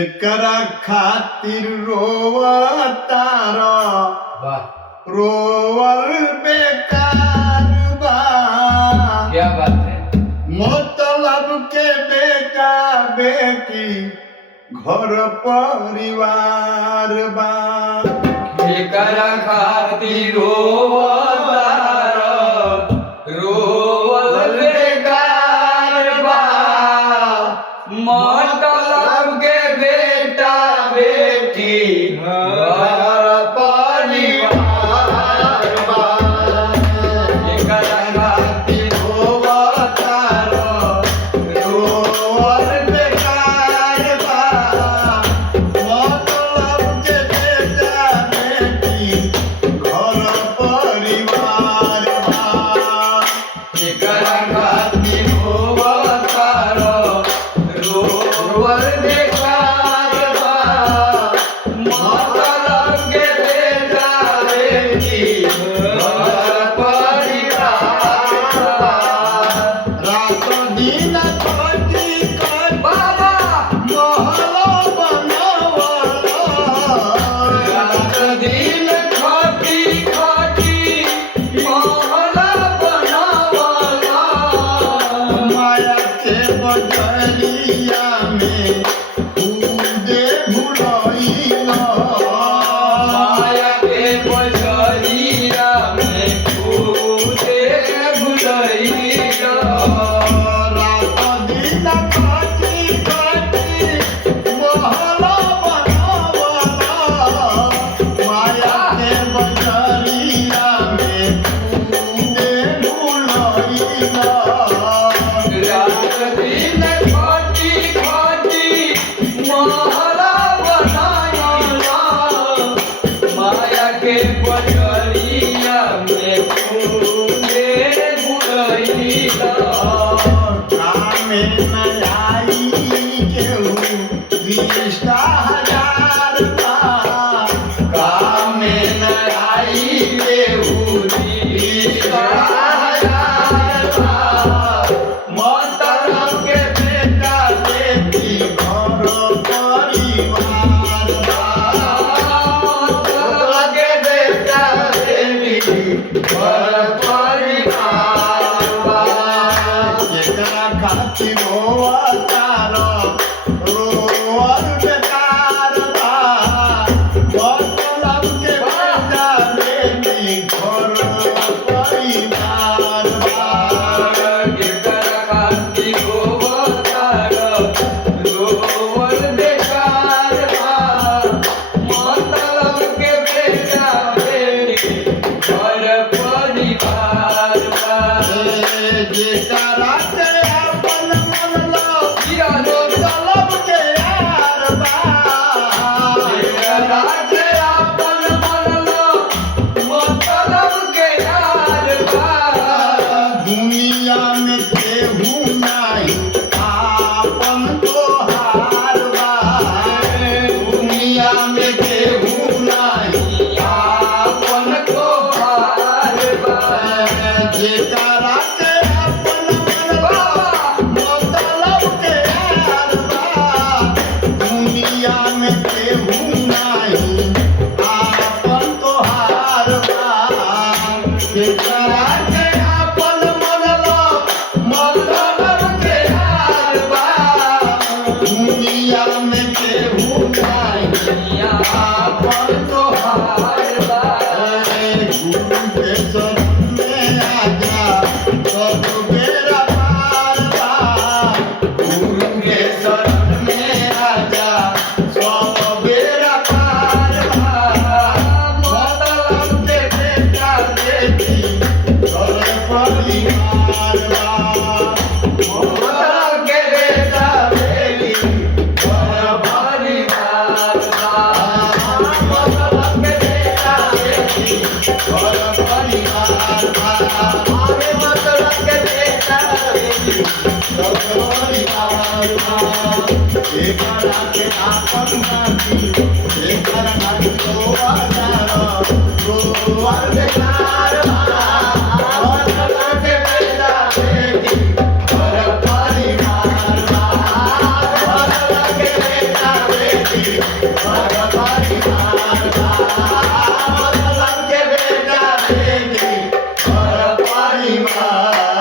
एकरा खातिर रोवतारा रोवल बेकार बा। क्या बात है। मतलब के बेटा बेटी घर परिवार बा। एकरा खातिर रोवतारा रोवल बेकार बा। मतलब के बेटा बेटी घर परिवार बा। एकरा खातिर रोवतारा रोवल बेकार बा। मतलब के बेटा बेटी घर परिवार बा। एकरा खातिर रोवतारा रोवल बेकार बा। मतलब के बेटा बेटी घर परिवार बा। रात दिन खटी खटी बाबा महल बनवला। रात दिन खटी खटी महल बनावला। माया के बजरिया में कूदे भुलैला। माया के बजरिया में कूदे भुलैला। रात दिन खटी खटी महल बनवला। माया के बजरिया में कूदे भुलैला। रात दिन खटी खटी महल बनावला। माया के बजरिया में कूदे भुलैला। कामे न आई केहू रिश्ता हजार बा। कामे न आई केहू रिश्ता हजार बा। मतलब के बेटा बेटी घर परिवार बा। मतलब के बेटा बेटी घर परिवार बा। एकरा खातिर रोवतारा रोवल बेकार बा। मतलब के बेटा बेटी घर परिवार बा। एकरा खातिर रोवतारा रोवल बेकार बा। मतलब के बेटा बेटी घर परिवार बा। जेकरा के अपन मन लो किया मतलब के यार बा। एकरा के अपन मन लो मतलब के यार बा। दुनिया में केहू नहीं आपन तोहार बा। दुनिया में केहू नहीं आपन तोहार बा। जेकरा के अपन मन लो मतलब के यार बा। दुनिया में केहू नहीं आपन तोहार बा। जेकरा के अपन मन लो मतलब के यार बा। दुनिया में केहू नहीं आपन तोहार बा। गुरु के शरण में आजा सब बेरा पार बा। गुरु के शरण में आजा सब बेरा पार बा। मतलब के बेटा बेटी घर परिवार बा। मतलब के बेटा बेटी घर परिवार बा। मतलब के बेटा बेटी घर परिवार बा। मतलब के बेटा बेटी घर परिवार बा। एकरा के आपन नाती एकरा नाती रोवतारा रोवल बेकार बा। मतलब के बेटा बेटी घर परिवार बा। मतलब के बेटा बेटी घर परिवार मतलब के बेटा बेटी घर परिवार